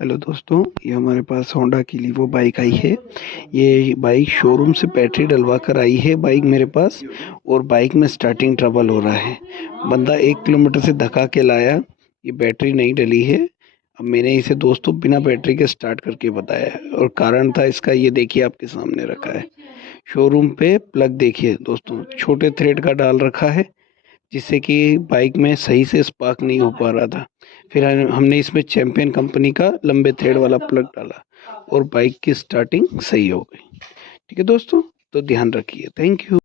Hello दोस्तों, ये हमारे पास होंडा की लीवो बाइक आई है। ये बाइक शोरूम से बैटरी डलवा कर आई है बाइक मेरे पास। और बाइक में स्टार्टिंग ट्रबल हो रहा है। बंदा 1 किलोमीटर से धक्का के लाया, ये बैटरी नहीं डली है। अब मैंने इसे दोस्तों बिना बैटरी के स्टार्ट करके बताया है, और कारण था इसका, ये देखिए आपके सामने रखा है। शोरूम पे प्लग देखिए दोस्तों, छोटे थ्रेड का डाल रखा है, जिससे कि बाइक में सही से स्पार्क नहीं हो पा रहा था। फिर हमने इसमें चैंपियन कंपनी का लंबे थ्रेड वाला प्लग डाला, और बाइक की स्टार्टिंग सही हो गई। ठीक है दोस्तों, तो ध्यान रखिए। Thank you.